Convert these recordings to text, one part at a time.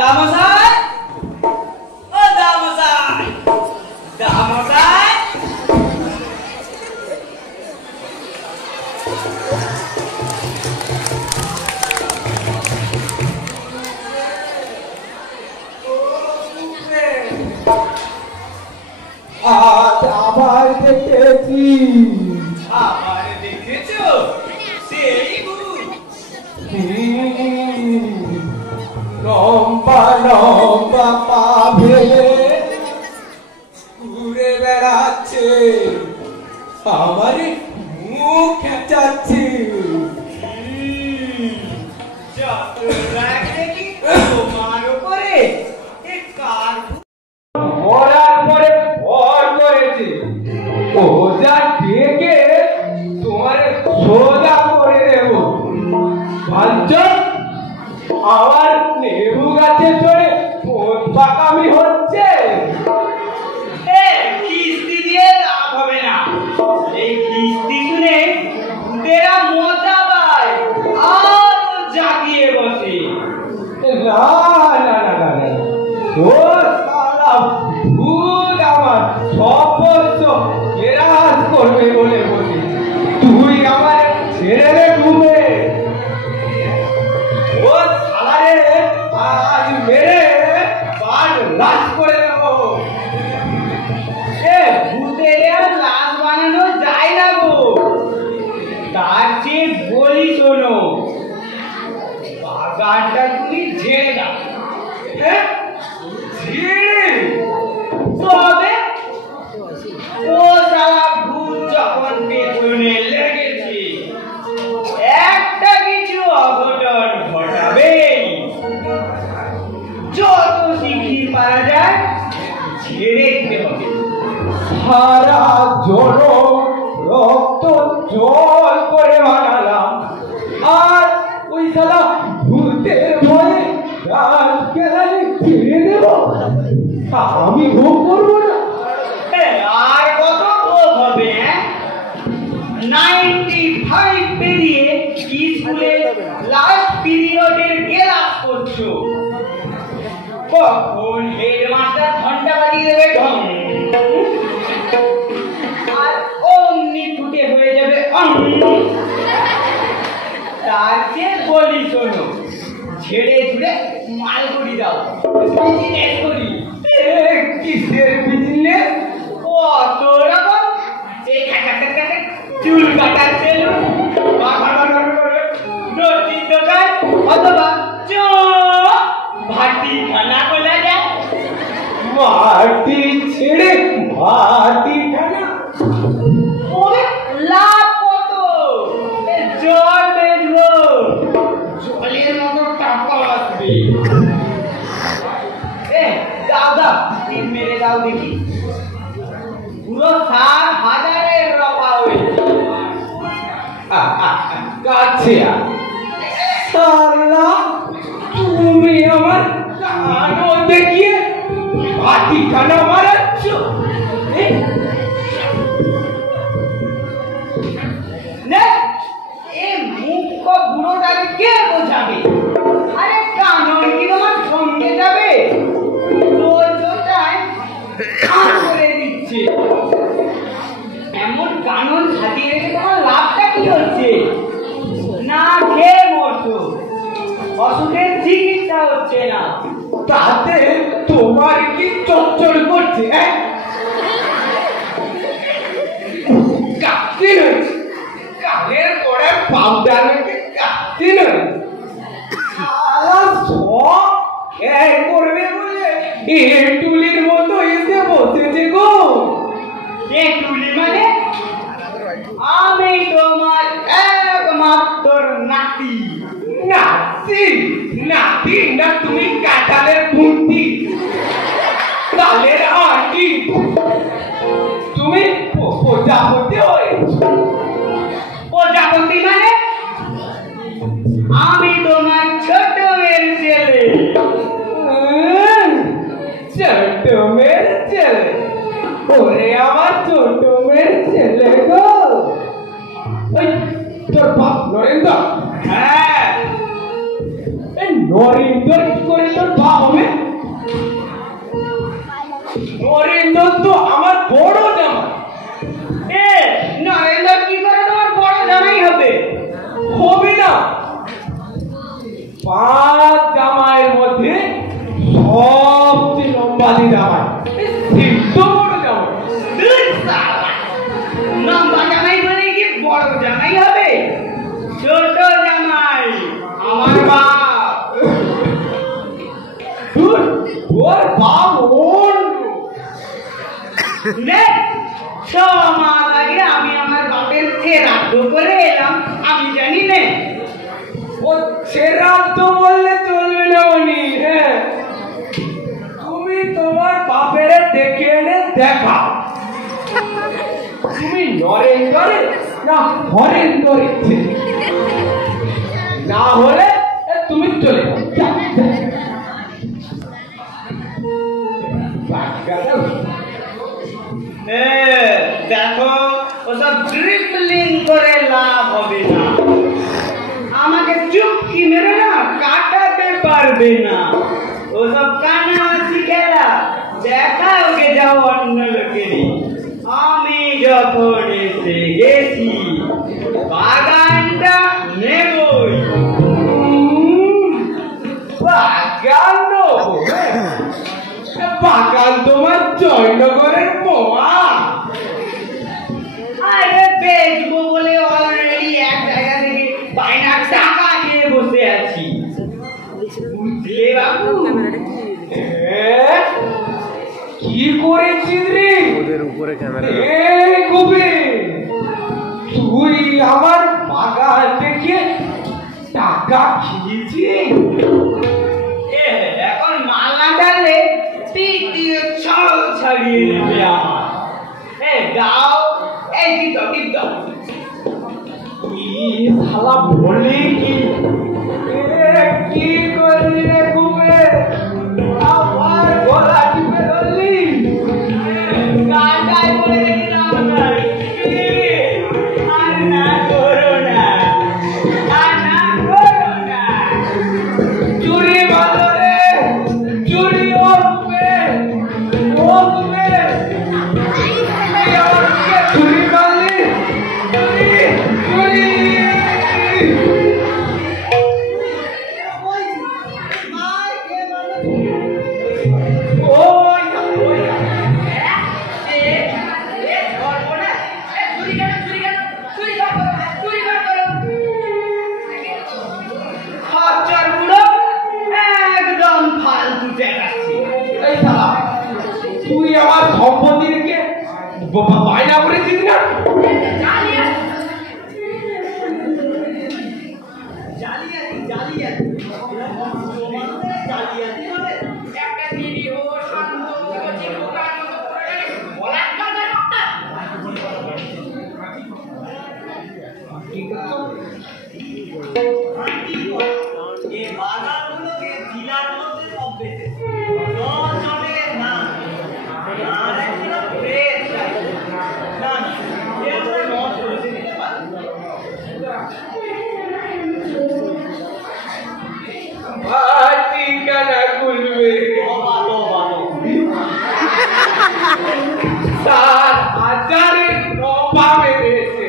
দামসাই, ও দামসাই, দামসাই। আজ আবার দেখেছি। আবার দেখেছো? সেই লম্বা লম্বা পা ফেলে ঘুরে বেড়াচ্ছে, আমার মুখ খেঁচাচ্ছে। যত রাগ দেখি তোমার উপরে, এ কার মরার পরে ভর করেছে, ও যা ডেকে তোমার সোজা করে দেব। ভাবছ আমার লেবু গাছে চড়ে কোন পাকামি হচ্ছে? কিস্তি দিয়ে লাভ হবে না। এই কিস্তি শুনে ভূতেরা মজা পায় আর জাগিয়ে বসে। না না না না না, ও সালা ভূত আমার সর্বস্ব কেরাস করবে বলে বলি, তুই আমার ছেড়ে দে ডুবে। ও সালারে আজ মেরে বাদ লাশ করে দেবো। ভূতের আর লাশ বানানো যায় না গো, তার চেয়ে বলি শোনো, বাগানটা তুমি ঝেড়ে দাও। ঝেড়ে? তবে ও সালা ভূত যখন পেছনে লেগেছে, একটা কিছু অঘটন ঘটাবে। যত শিগগির পারা যায় ছেড়ে দিতে হবে। সারা জনম রক্ত জল করে বানালাম, আর ওই সালা ভূতের ভয়ে রাত কেলানি ছেড়ে দেব? আমি ভোগ করবো না। আর কত ভোগ হবে? 95 পেরিয়ে স্কুলে লাস্ট পিরিয়ডের ক্লাস করছো, কখন হেডমাস্টার ঘন্টা বাজিয়ে দেবে ঢং, আর অমনি ছুটে হয়ে যাবে তার চেয়ে বলি শোনো, ছেড়ে ছুড়ে মালগুড়ি দাও, বিজনেস করি। কিসের বিজনেস? কত রকম, চুল কাটার সেলুন, রুটির দোকান, অথবা ভাটি খানা খোলা যায়। মাটি ছেড়ে ভাটি খানা? লাভ কত? জল বেচবো, জলের মতো টাকা আসবে। দাও দাও, তিন মেরে দাও দেখি। পুরো 60,000-এর রপা হয়েছে। কাছে সালা, তুমি আমার কানো দেখিয়ে ভাটি খানা মারাচ্ছ? মুখ বুড়োটাকে কে বোঝাবে? আরে কানন কি তোমার সঙ্গে যাবে? তোর জোটায় করে দিচ্ছে। এমন কানন সাজিয়ে রেখে তোমার লাভটা কি হচ্ছে? না খেয়ে মরছো, অসুখের চিকিৎসা হচ্ছে না। তাতে তোমার কি চচ্চর করছে? কাটতে নয়, কানের পরে পাউডার রেখে কাটতে নয়, সব খেয়ে করবে বলে টুলির মতো এসে বসেছে গো। টুলি মানে? আমি তোমার একমাত্র নাতি। নাতি? নাতি না তুমি কাঁঠালের খুন্তি, তালের আটি, তুমি প্রজাপতি হয়েছ। প্রজাপতি মানে? আমি তোমার ছোট মেয়ের ছেলে। ছোট মেয়ের ছেলে? ওরে আমার ছোট মেয়ের ছেলে গো। ওই তোর বাপ নরেন্দ্র? হ্যাঁ। নরেন্দ্র কি করে তোর বাপ হবে? নরেন্দ্র তো আমার বড় জামাই। নরেন্দ্র কি করে তোমার বড় জামাই হবে? হবে না। 5 জামাইয়ের মধ্যে সবচেয়ে লম্বা জামাই, সিদ্ধ বড় জামাই। লম্বা জামাই বলে কি বড় জামাই হবে? ছোট জামাই আমার বাপ। ওর বাপ ওর সমাজ আগে আমি আমার বাপের শ্রাদ্ধ করে এলাম, আমি জানি না। ও শ্রাদ্ধ বললে চলবে না উনি। হ্যাঁ, তুমি তোমার বাপের দেখে এনে দেখাও তুমি নরেন্দ্রের না হরেন্দ্রের ছেলে। না হলে তুমি চলে যাও। দেখো ওসব ড্রিপলিং করে লাভ হবে না, আমাকে চুপকি মেরে না কাটাতে পারবে না। ওসব কানামাছি খেলা দেখা ওকে যাও অন্য লোকেরই। আমি যখন এসে গেছি বাগানটা নেবই। বাগান বাগান তোমার জয়নগরের পোয়া। আরে বেচবো বলে অলরেডি এক জায়গা থেকে বায়নার টাকা নিয়ে বসে আছি, বুঝলে বাবু? কি করেছিস রে? ওদের উপরে ক্যামেরা। কবে তুই আমার বাগান থেকে টাকা খেয়েছিস? এখন মালা ডালে তৃতীয় ছল ছাড়িয়ে নেবে আমার। দাও, এই দাও। কি শালা বলে কি করলি রে কুবে? আমার গলা টিপে ধরলি। গাটায় বলে রেখেছিলাম আপনার। আর না করো না। চুরি বাদরে চুরি ওঠবে চুরি বাদলি চুরি একদম ফালতু দেখাচ্ছে। তুই আমার সম্পত্তি রেখে বায়না করেছিস না? ঠিকানা খুলবে 7,000 পাবে বেশি।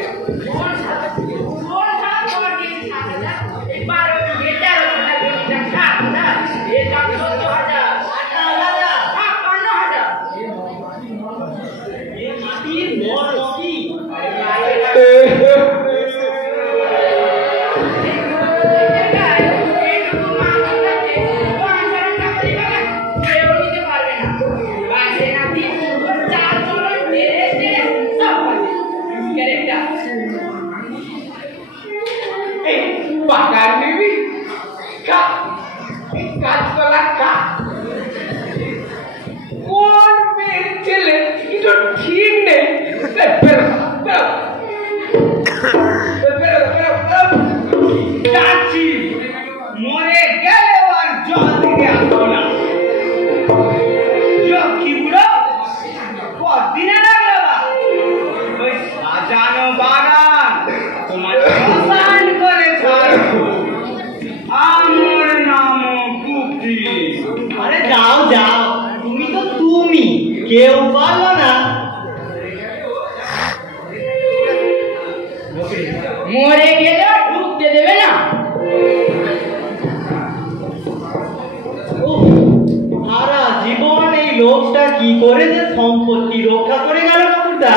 বাগান নিবি গাছপালা খা। কোন মেয়ের ছেলে কিছু ঠিক নেই। যাচ্ছি, মরে গেলেও আর জল থেকে আসবো না। কি বুড়ো কদিনে লাগলো বা ওই সাজানো বাগান তোমার শ্মশান করে ছাড়বো। আমার মরে গেলেও ঢুকতে দেবে না। সারা জীবন এই লোকটা কি করে যে সম্পত্তি রক্ষা করে গেল ঠাকুরদা?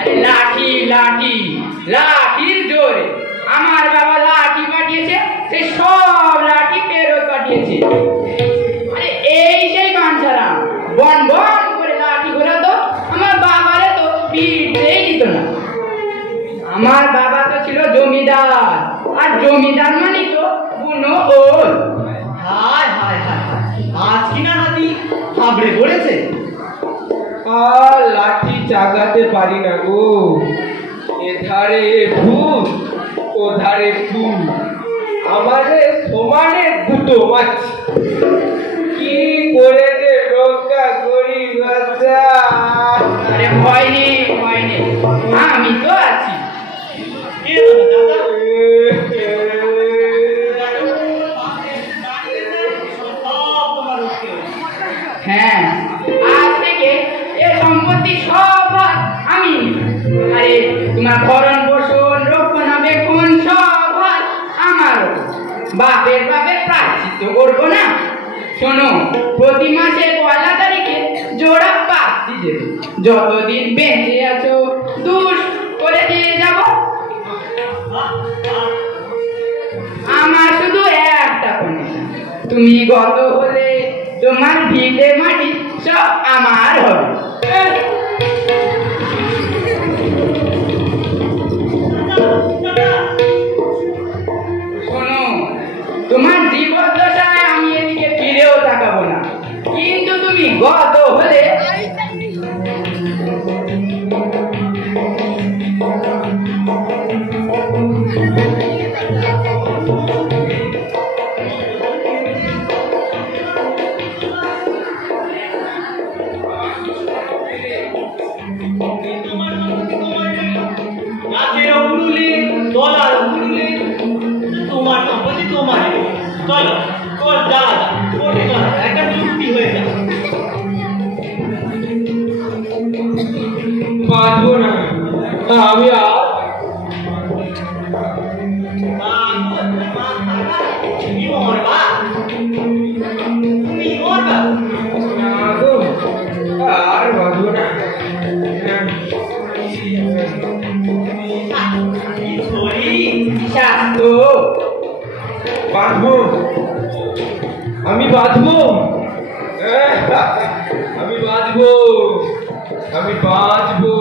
আরে লাঠি লাঠি লাঠির জোরে আমার বাবা লাঠি পাঠিয়েছে, সে সব লাঠি ফেরত পাঠিয়েছে। আরে এই সেই বাঞ্ছারা বন বন করে লাঠি ঘোরাতো, আমার বাবারে তো পিঠেই দিত না। আমার বাবা তো ছিল জমিদার, আর জমিদার মানে তো বুনো ওল। হায় হায় হায়, আজ কিনা হাতি হাবড়ে পড়েছে। আর লাঠি চাগাতে পারি না গো, এধারে ভূত ওধারে ফুল, আমাদের সমানে দুটো মাছ, কি করে যে রক্ষা করি বাচ্চা? আরে ভয় নেই ভয় নেই, আমি তো আছি। কে হলো দাদা? সব তোমার রক্ষে হয়েছে। হ্যাঁ, আজ থেকে এ সম্পত্তি সব ভাগ আমি। আরে তোমার ভরণ পোষণ রক্ষণাবেক্ষণ সব ভাগ আমার। বাপের প্রায়শ্চিত্ত করবো না? শোনো, প্রতি মাসে 1 তারিখে জোড়া পাত্তি দেবে। যতদিন বেঁচে আছো দুষ করে দিয়ে যাব। আমার শুধু একটা কন্ডিশন, তুমি গত হলে তোমার ভিটে মাটি সব আমার হবে। শোনো, তোমার জীবদ্দশায় আমি এদিকে ফিরেও তাকাবো না, কিন্তু তুমি গত হলে তোমার সম্পত্তি তোমার। চলো তোর যা একটা চুক্তি হয়ে যাবে। বাঁচবো না আমি আর। তুমি মরবা, তুমি মরবা। না গো, আর বাঁচবো না। শাস্ত্র বাঁচবো, আমি বাঁচবো, আমি বাঁচবো, আমি বাঁচবো।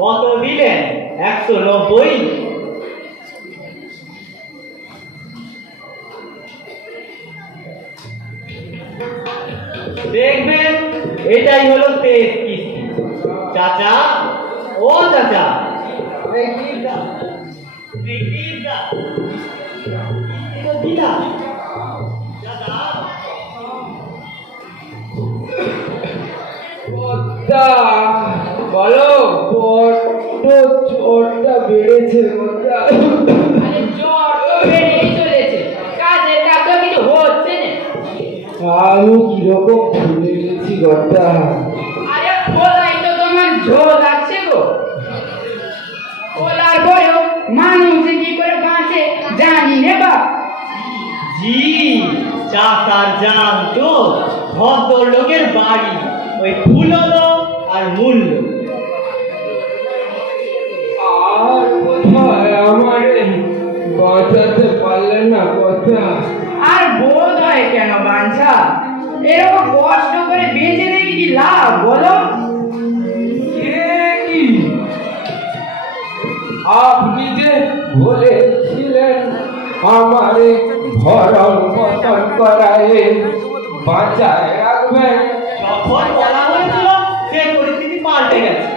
কত দিলেন? 190। দেখবেন এটাই হলো শেষ কিস্তি। চাচা, ও চাচা, এই কিস্তিটা দিলা চাচা। কর্তা বলো, বড্ড জ্বরটা বেড়েছে কর্তা। আরে জ্বর তো বেড়েই চলেছে, কাজের কাজ তো কিছু হচ্ছে না। আমি কিরকম ভুলে গেছি কর্তা। আরে বলাই তো তোমার ঝোল আছে গো। বলার পরেও মানুষ কি করে বাঁচে জানি নে বাপ। জি চাষার জান তো ভদ্রলোকের বাড়ি, ওই ফুল হলো আর মূল্য। আর কোথায় আমারে বাঁচাতে পারলেন না কথা। আর বোধ হয় কেন বাঞ্ছা, এরকম কষ্ট করে বেঁচে দেখি কি লাভ বলো? কি আপনি যে বলেছিলেন আমারে ভরণ পোষণ করায় বাঁচায় রাখবেন। যখন বলা হয়েছিল সে পরিস্থিতি পাল্টে গেছে।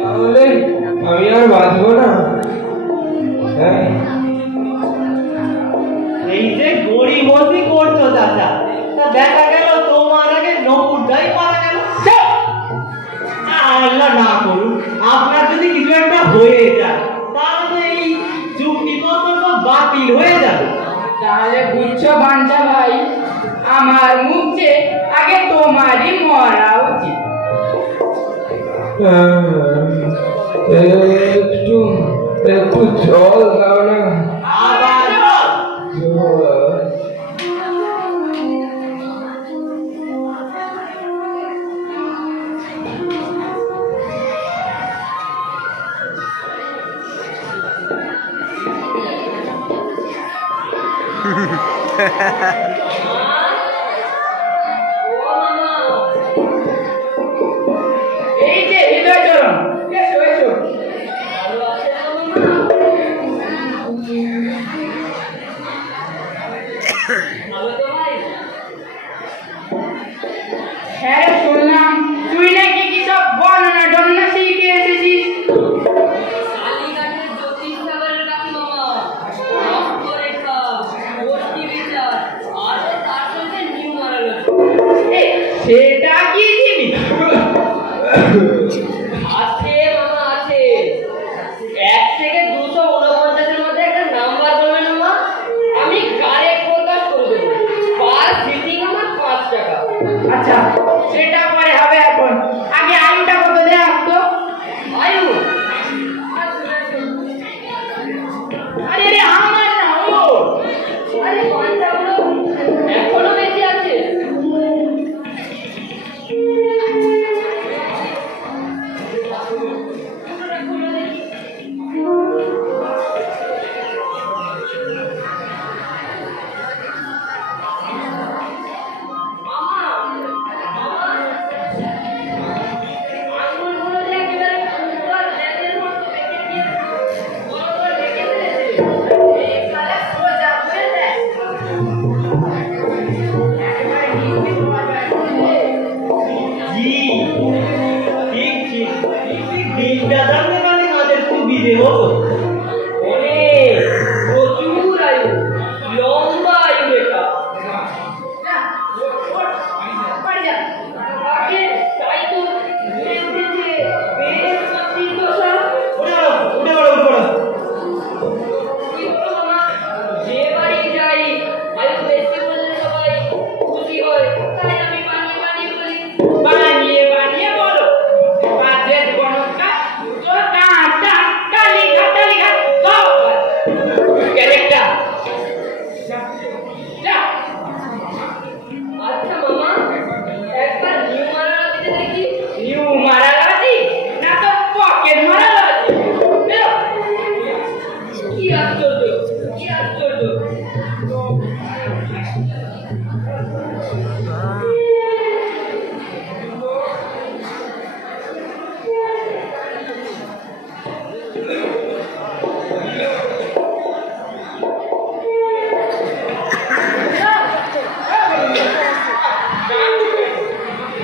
তাহলে আমি আর বাঁচবো না। হ্যাঁ, এই যে গরিবতি করছো চাচা, তা দেখা গেল তোমার আগে নকুরদাই মারা গেল। আল্লাহ না করুন, আপনার যদি কিছু একটা হয়ে যায় তাহলে তো এই চুক্তিপত্র তো বাতিল হয়ে যাবে। তাহলে বুঝছো বাঞ্ছা ভাই, আমার মুখ চেয়ে আগে তোমারই মরা উচিত। একটু একটু জল দাও না। আবার বল। জল। এই যে হৃদয় চরণ, এসো এসো। হ্যাঁ শুনলাম তুই নাকি কি সব বর্ণনা টর্ণনা শিখে এসেছিস। কালীঘাটের জ্যোতিষ সাগরের কাকিমামা, রক্তরেখা, গোষ্ঠী বিচার, আর তার সঙ্গে নিউমারোলজি। এই, সেটা কি জিনিস? আছে মামা আছে। 1 থেকে 249 মধ্যে একটা নাম্বার বলবেন মামা, আমি কারেক্ট প্রকাশ করে দেবো। পার সিটিং আমার 5 টাকা। আচ্ছা সেটা পরে হবে, এখন আগে আইনটা কত দেখ তো। আয়ু আরে রে আমার না ও। আরে পাঁচটাগুলো এখনো বেশি আছে। মামা মামা আঙুলগুলো যে একেবারে পুরো লেজের মতো বেঁকে গিয়েছে, বড় বড় বেঁকে ফেলেছে। এই শালা সোজা করে দেয়। একেবারে নিচে পড়বে। জি ঠিক ঠিক, দিনটা জানলে মানে আমাদের সুবিধে হতো। অনেক প্রচুর আয়ু, লম্বা আয়ু রেখা। না, ওঠ, বাড়ি যা। আগে তাই তো ঘুরে উঠেছে বেশ সত্যি দশা। উঠে পড়ো, উঠে পড়ো। কি হলো মামা, যে বাড়ি যাই আয়ু বেশি বললে সবাই খুশি হয়, তাই আমি বানিয়ে বানিয়ে বলি। বানিয়ে বানিয়ে বলো। কাজের গণকটা তোর কাঁচা কালীঘাট সব ক্যারেক্টার। যা আচ্ছা মামা, একবার নিউমারোলজিতে দেখি। নিউ মারালাজি না তো পকেট মারালাজি। বেরো। কি আশ্চর্য, কি আশ্চর্য।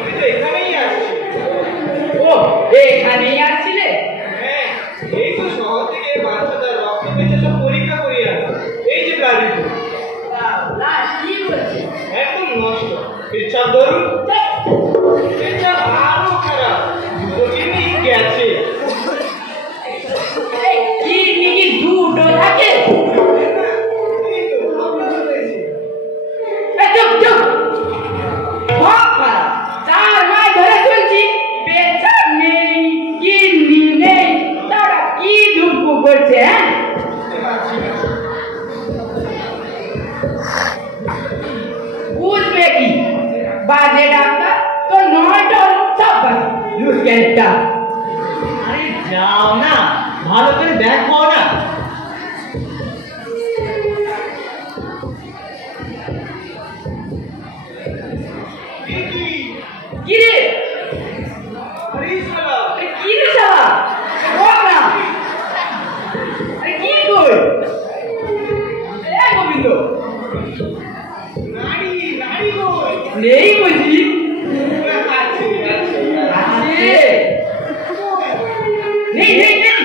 আমি তো এখানেই আসছি। ও এখানেই আসছিলে? হ্যাঁ, এই তো শহর থেকে বাচ্চাদের রক্ত পেতে সব পরীক্ষা করিয়ে আনবো। এই যে গাড়িতে। না কি বলছে? হ্যাঁ পেছাব ধরুন, পেছাব আরো খারাপ, দুটোকে নিয়ে গেছে। কিডনি কি দুটো থাকে? চুপ চুপ, সব খারাপ। 4 মাস ধরে চলছি, পেছাব নেই, কিডনি নেই, তারা কি দুঃখ করছে? হ্যাঁ, বুঝবে কি? বাজে ডাক্তার তো 9টা সব বাজে, লুজ ক্যারেক্টা। আরে যাও না, ভালো করে দেখো না। কি রে? আরে কি রে শালা? বল না। আরে কি কই? এ গোবিন্দ, নেই বলছি। আছে। নেই নেই নেই।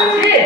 আছে।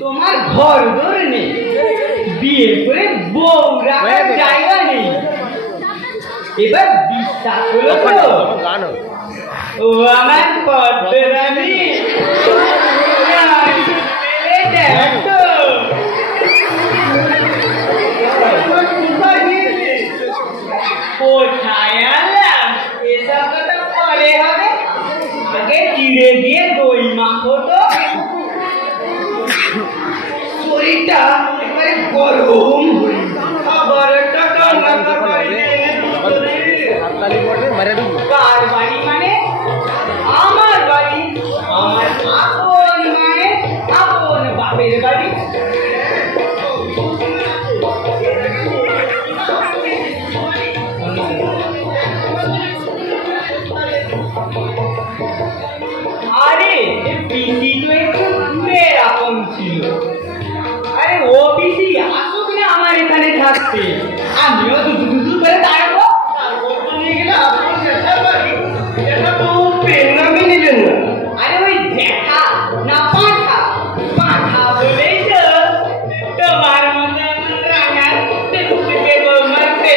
তোমার ঘর দর নেই, বিয়ে করে বউ রাখার জায়গা নেই। এবার বিশ্বাস করো তো, ও আমার পদ্মরানী দেখো কোথায় আনলাম, এসব কথা পরে হবে, আগে চিড়ে দিয়ে দই মাখো তো। শরীরটা একেবারে গরম কার বাড়ি মানে আমার বাড়ি, আমার আপন মানে আপন বাপের বাড়ি। আরে পিসি তো একটু দূরের আপন ছিল। আরে ও পিসি আসুক না আমার এখানে থাকতে, আমিও দুদু করে দাঁড়াবো। আরে ওই দেখা না পাঠা, পাঠা বলেই তো তোমার মতো রাঙা মারতে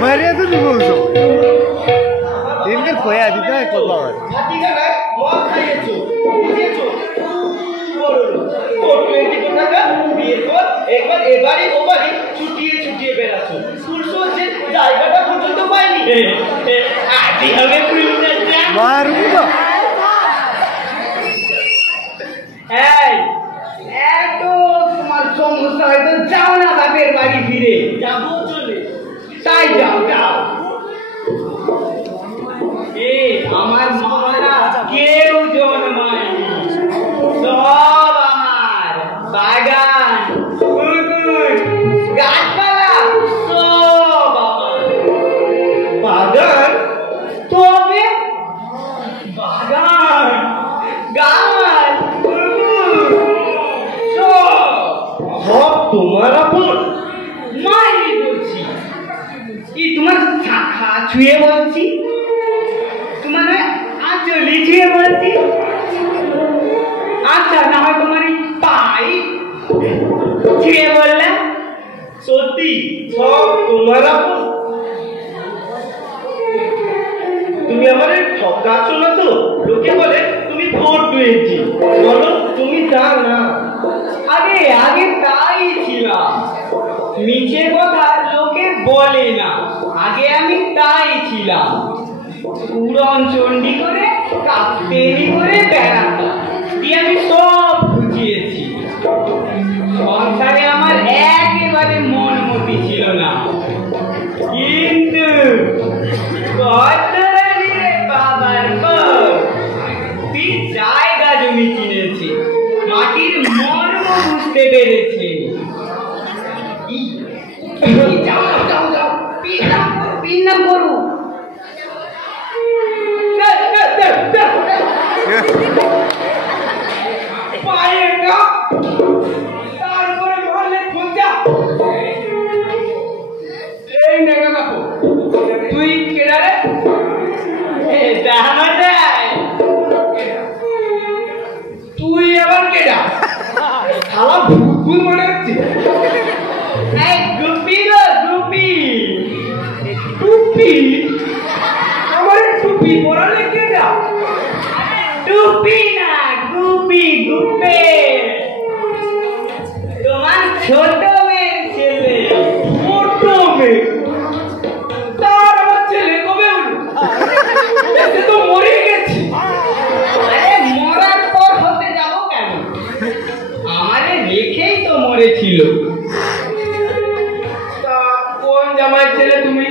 মারিয়া তো দিব এমনি খোয়া দিতে হয় কত আবার হাতিখানায় মদ খাইয়েছো বুঝেছো বড় লোক 20 টাকা বিয়ের পর একবার এবারে ওবারে ছুটিয়ে বেড়াচ্ছ ফুলসজ্জের জায়গাটা পর্যন্ত পাইনি আজই হবে ফুলসজ্জা মারুন না এই এত তোমার সমস্যা হয়তো যাও না বাপের বাড়ি ফিরে যাবো চলে তাই যাও আমার মারা কেউ জন্মায়নি সব আমার বাগান পুকুর গাছপালা সব আমার বাগান তবে বাগান গাছ পুকুর সব তোমার আপন মাইনি বলছি তোমার শাখা ছুঁয়ে বলছি তোমার আঁচলি ছুঁয়ে বলছি আচ্ছা না হয় তোমার এই পাই ছুঁয়ে বললাম সত্যি সব তোমার আপন তুমি আমাদের ঠকাচ্ছ না তো লোকে বলে তুমি 420 বলো তুমি জান না আগে তাই ছিলাম মিছে কথা লোকে বলে না আগে আমি তাই ছিলাম উড়ন চণ্ডী করে কাপ্তেনি করে বেড়াতাম দিয়ে আমি সব বুঝিয়েছি সংসারে আমার একেবারে মন মতি ছিল না কিন্তু বাবার পর তুই জায়গা জমি কিনেছে মাটির মর্ম বুঝতে পেরেছে যাও পিন্নাম করু পায়ে না তারপরে বললে খোঁজা এই নেগা কাকু তুই কেডা রে তুই আবার কেডা শালা ভূত মনে হচ্ছে গুপি গো গুপি টুপি আমার টুপি পরালে কেডা টুপি না গুপি গুপে তোমার ছোট মেয়ের ছেলে ছোট মেয়ে তার আমার ছেলে কবে হলো এতে তো মরে গেছে আরে মরার পর হতে যাব কেন আমারে রেখেই তো মরেছিল তা কোন জামাই ছেলে তুমি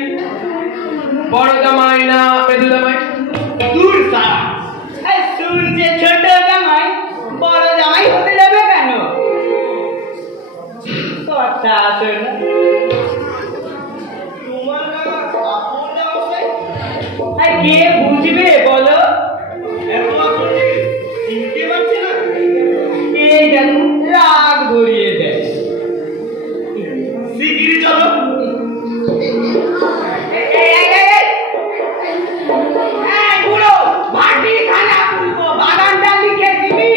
বড় জামাই না মেদু জামাই দূর সারা শুনছে ছোট জামাই বড় জামাই হতে যাবে কেন কথা তো না তোমার আপন জামাই আর কে বুঝবে বলো এত আপন চিনতে পারছি না এই দেখো রাগ ধরিয়ে দেয় শিগগিরই চলো বুড়ো ভাটি খানা খুলবো বাগানটা লিখে দিবি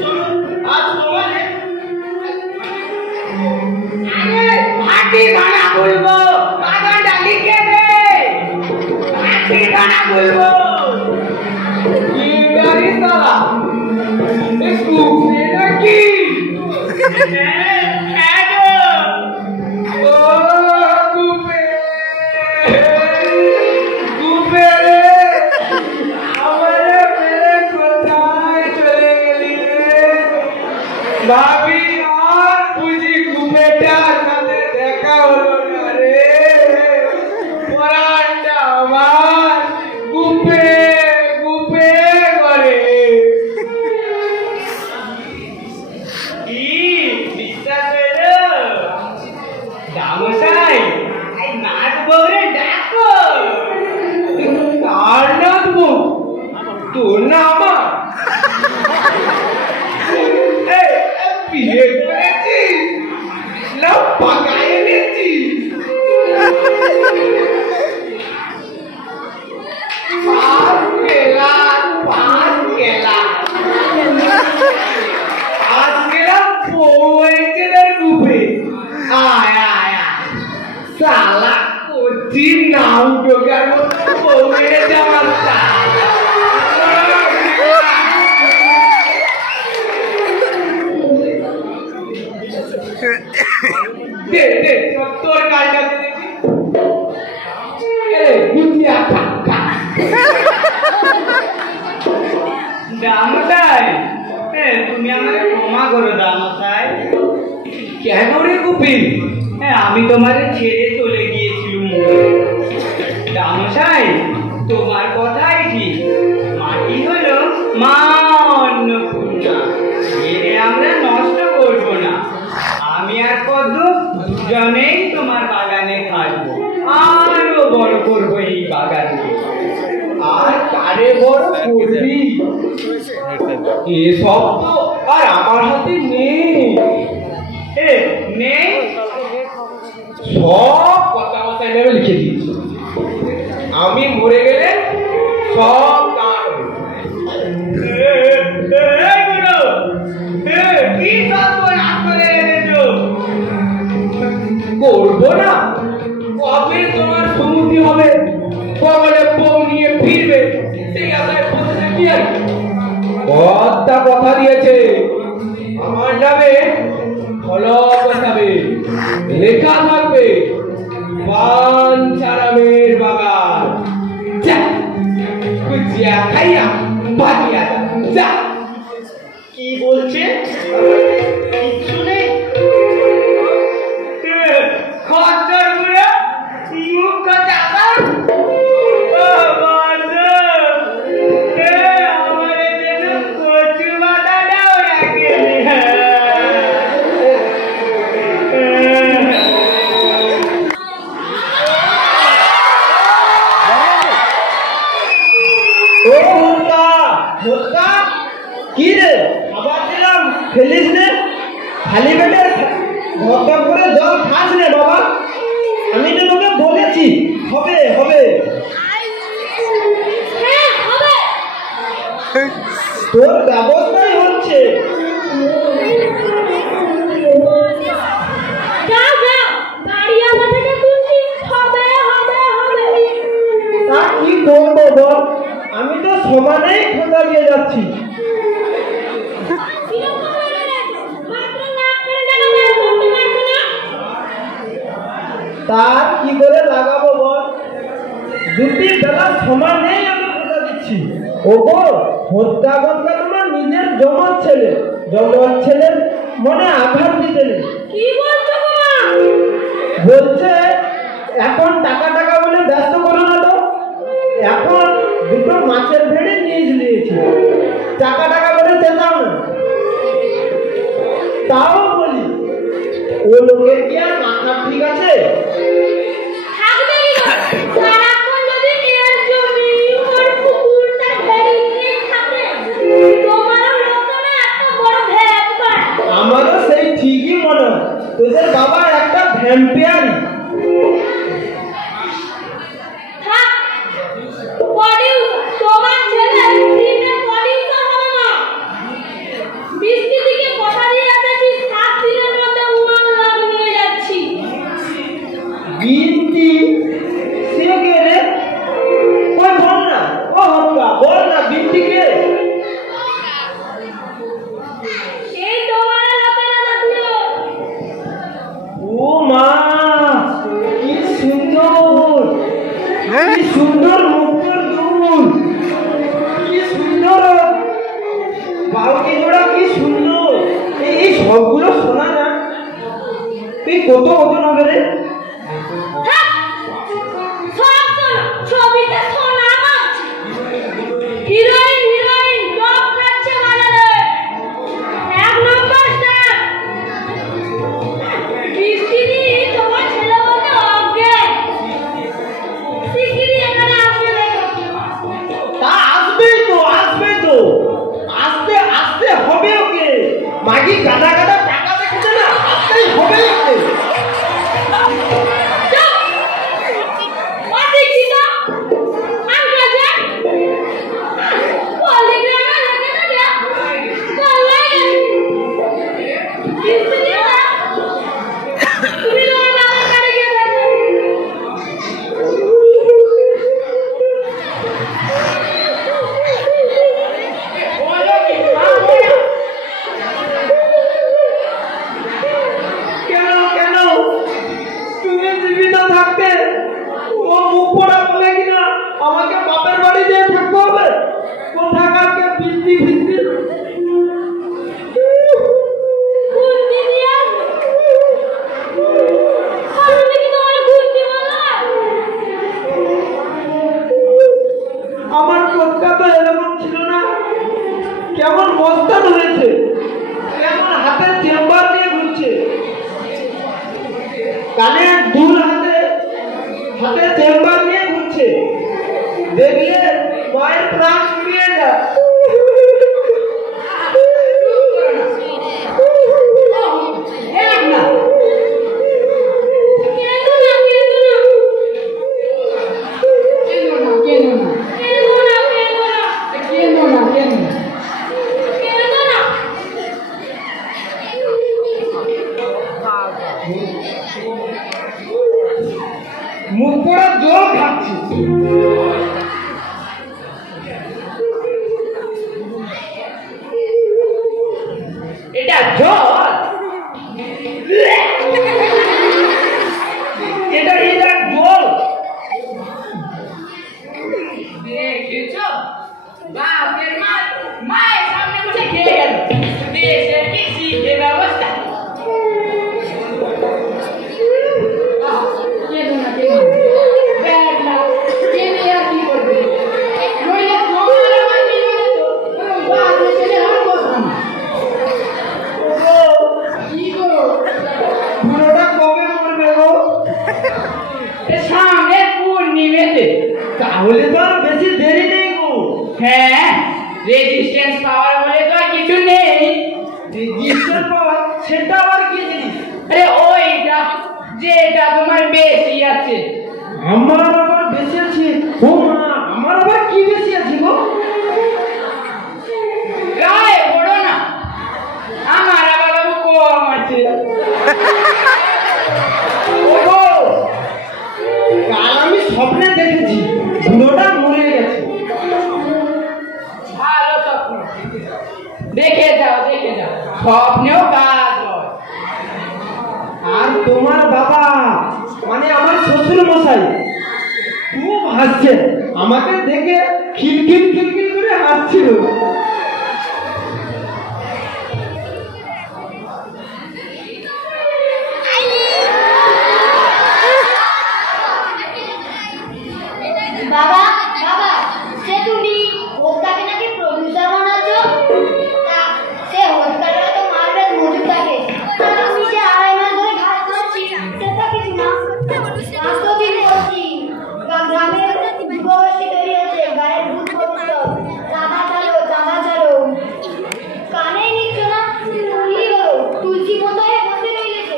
চলো আজ তোমারে ভাটি খানা খুলবো বাগানটা লিখে দে ভাটি খানা খুলবো কি গাড়ি সালা একটু নাকি ও গুপে গুপে রে আমারে মেরে কোথায় চলে গেলি রে ভাবি আর বুঝি গুপেটার সাথে দেখা হলো না রে পরানটা আমার গুপে গুপে করে কি বিশ্বাস হলো দামসাই এই নাচ বউরে ডাকো আর নাচবো তোর না আমার এই, বিয়ে করেছিস না পাকায় এনেছিস পাঁচ গেলা আজ গেলাম বউ হয়েছে তার গুপে জামাতা দে দে তোর গালটা দে দেখি এরে দুনিয়া কাকা দামতাই তুমি আমাকে ক্ষমা করো দামতাই। কেন রে কপিল? আমি তোমারে ছেড়ে চলে গিয়েছিলাম দামশাই, তোমার কথাই ঠিক। মাটি হলো মা অন্নপূর্ণা, এরে আমরা নষ্ট করব না। আমি আর কত দুজনেই তোমার বাগানে থাকবো, আরো বড় করবো এই বাগানকে। আর কারে বড় করবি এসব তো আর আমার হাতে নেই। নেই সব কথা কথায় নেবে লিখে দিয়েছি, আমি মরে গেলে সব দান কি সর্বনাশ করে এনেছো? করবো না। কবে তোমার সমুদ্রি হবে, কবলে বউ নিয়ে ফিরবে, সেই আশায় বসে থাকি আর কর্তা কথা দিয়েছে আমার নামে ফলক বসাবে, লেখা থাকবে পাঞ্চারামের বাগান। যা কুচিয়া খাইয়া ভাগিয়া যা। কি বলছে? কিচ্ছু নেই। খচ্চর গুলো মুখ চাপা। আমার যেন কচু বাদাটাও রাখেনি। ও ভোক্তা, ভোক্তা কি রে খাবার দিলাম ফেলিস নে? খালি পেটে ভক্তা করে জল খাস রে বাবা। আমি তো তোকে বলেছি হবে হবে। তোর ব্যবস্থাই হচ্ছে। তা কি করবো বল, আমি তো সমানেই খোঁজা দিয়ে যাচ্ছি। তার কি করে লাগাবো বল, দুটি বেলা সমানেই আমি খোঁজা দিচ্ছি। ওগো হত্যা করতে তোমার নিজের জমজ ছেলে, জমজ ছেলের মনে আঘাত দিতে নেই। বলছে এখন টাকা টাকা বলে ব্যস্ত করো না তো, এখন দুটো মাছের ভেড়ে নিজ নিয়েছি, টাকা টাকা বলে চেঁচাও না। তাও বলি ও লোকের কি আর মাথা ঠিক আছে? আমারও সেই ঠিকই মনে হয়, তোদের বাবা একটা ভ্যাম্পিয়ার। বিন্তি সে কে রে? কই বল না, ও হত্যা বল না বিন্তি কে? ও মা কি সুন্দর, কি সুন্দর মুখের দুল, কি সুন্দর বালতি জোড়া, কি সুন্দর। এই সবগুলো শোনা না, তুই কত ওজন হবে রে? মাগি গাদা গাদা টাকা দেখছে না, আসতেই হবে ওকে। হাতে চেম্বার নিয়ে ঘুরছে, দেখলে মায়ের প্রাণ শুকিয়ে যায়। মুখ পড়া জল খাচ্ছি। এটা জল, এটা জল। দেখেছো বাপের মায়ের সামনে বসে খেয়ে গেল দেশের কি শিখে ব্যবস্থা। সামনে পূর্ণিমেতে, তাহলে তো আর বেশি দেরি নেই গো। হ্যাঁ রেজিস্ট্যান্স পাওয়ার বলে তো আর কিছু নেই। রেজিস্ট্যান্স পাওয়ার সেটা আবার কি জিনিস? আরে ওইটা যেটা তোমার বেশি আছে। আমার আবার বেশি আছে? ও মা, আমার আবার কি বেশি আছে গো? গায়ে পড়ো না, আমার আবার বাবু কম আছে। ওগো, কাল আমি স্বপ্নে দেখেছি বুড়োটা মরে গেছে। ভালো স্বপ্ন, দেখে যাও দেখে যাও, স্বপ্নেও কাজ হয়। আর তোমার বাবা মানে আমার শ্বশুর মশাই খুব হাসছে, আমাকে দেখে খিলখিল খিলখিল করে হাসছিল। বাবা বাবা, সে তুমি হোস্তাকে নাকি প্রডিউসার বানাচ্ছো? তা সে হোস্তাটা তো মার বেশ মজুর থাকে। আমি যে 2.5 মাস ধরে ঘাস খাচ্ছি সেটা কিছু না। 5 দিন করছি, গ্রামের যুবগোষ্ঠী তৈরি হচ্ছে, গায়ের ভূত পবিত্র, চাঁদা চালো। কানে নিচ্ছ না? কি হলো, তুলসী মতোয় বসে রয়েছে।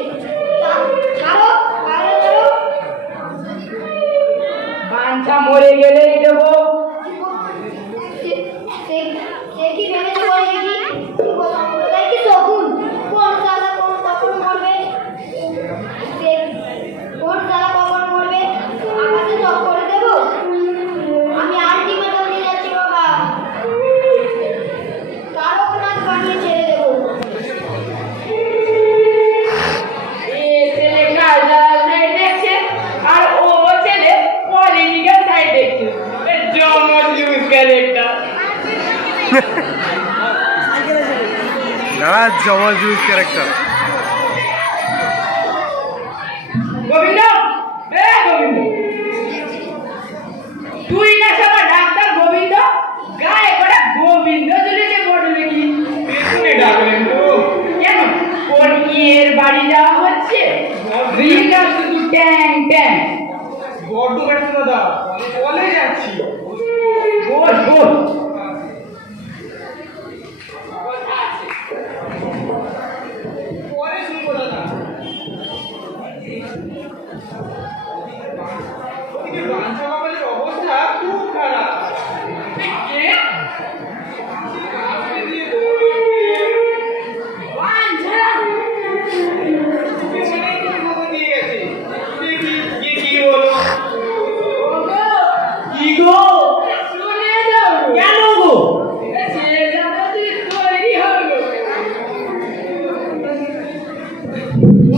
ছাড়ো বাইরে ছাড়ো। বাঞ্ছা মরে গেলেই দেবো। সে কি ভেবেছে বলে দেখি? সম্প্রদায় কি তখন কোন সালা কোন কখন মরবে? কোন সালা কখন মরবে আকাশে চক করে দেবো? আমি আর কি মেটাল নিয়ে যাচ্ছি বাবা, তারক নাচ বানিয়ে ছেড়ে দেবো। এ ছেলে কালচারাল সাইড দেখছে আর ও ছেলে পলিটিক্যাল সাইড দেখছে। জমজুস ক্যারেক্টার। দাদা জবরদস্ত ক্যারেক্টার। গোবিন্দ, এ গোবিন্দ, তুই না সবার ডাক্তার গোবিন্দ, গায়ে করে গোবিন্দ চলেছে বড় দেখি। পেছনে ডাকলেন তো? কেন ওর ইয়ের বাড়ি যাওয়া হচ্ছে? রিঙ্গা শুধু ট্যাং ট্যাং। বড্ড বেড়েছে দাদা, বলে যাচ্ছি। বস বস। পরে শুনবো দাদা। ওদিকে বাঞ্ছা বাবালের অবস্থা খুব খারাপ। কে? আপনি দিয়ে দৌড়ে বাঞ্ছা। পেছনে কিছু খবর দিয়ে গেছে। দেখি কি হলো। ওগো, কি গো? শুনে যাও। কেন গো? সে জানাতে তৈরি হলো।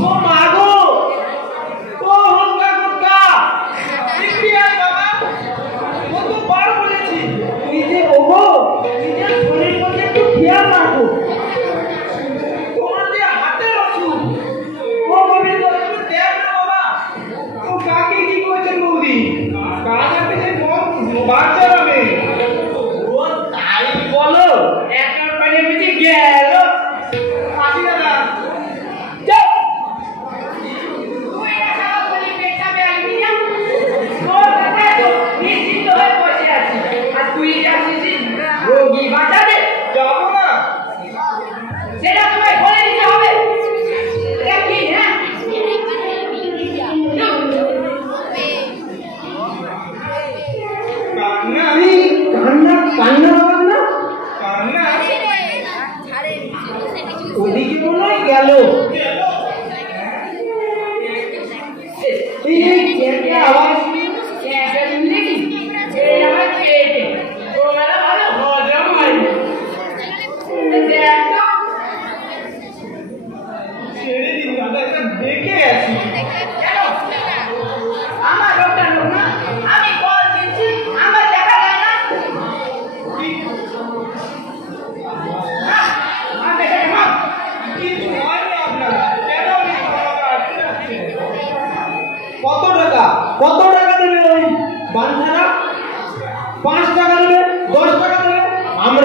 ও মা গো, ও হত্যা কুত্তা, দেখবি আয় বাবা, কতবার বলেছি তুই যে ওগো নিজের শরীর প্রতি একটু খেয়াল রাখো। তোমার যে হাতের অসুখ, ও গোবিন্দ একটু দেখ না বাবা। ও কাকে কি করেছে বৌদি? কাজ আছে যে বাচ্চারা মেয়ে। ও তাই বলো? একটার পানি বুঝে গেল। আসি দাদা। যাও।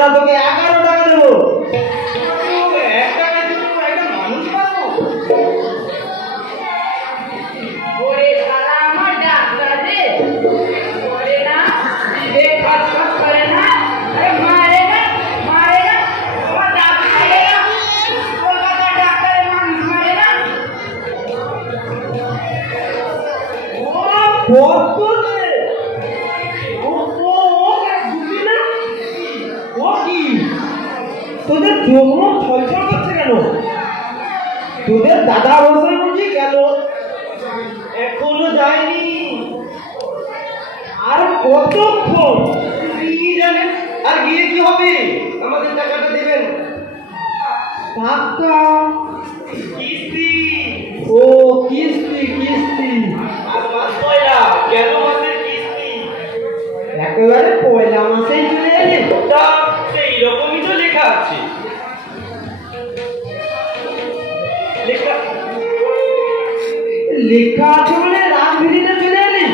আমরা তোকে 11 টাকা দেবো। 1 টাকায় তো একটা মানুষ পাবো। ওরে শালা আমার ডাক্তার রে, ওরে না বিবেক কাজ করে না, আরে মারে না আমার ডাক্তার রে না, কলকাতা ডাক্তারের মানুষ মারে না। কত রে? ও বুঝি না? ও কি? তোদের চোখ ছলছল করছে কেন? তোদের দাদা মশাই বুঝি গেল? এখনো যায়নি। আর কতক্ষণ? কি জানেন? আর গিয়ে কি হবে? আমাদের টাকাটা দেবেন। টাকা? কিস্তি। ও কিস্তি। আর মাস পয়লা। কেন মাসের কিস্তি? একেবারে পয়লা মাসেই চলে এলে। তা সেই রকমই তো লেখা আছে। লেখা আছে বলে রাজভিড়িতে চলে এলি?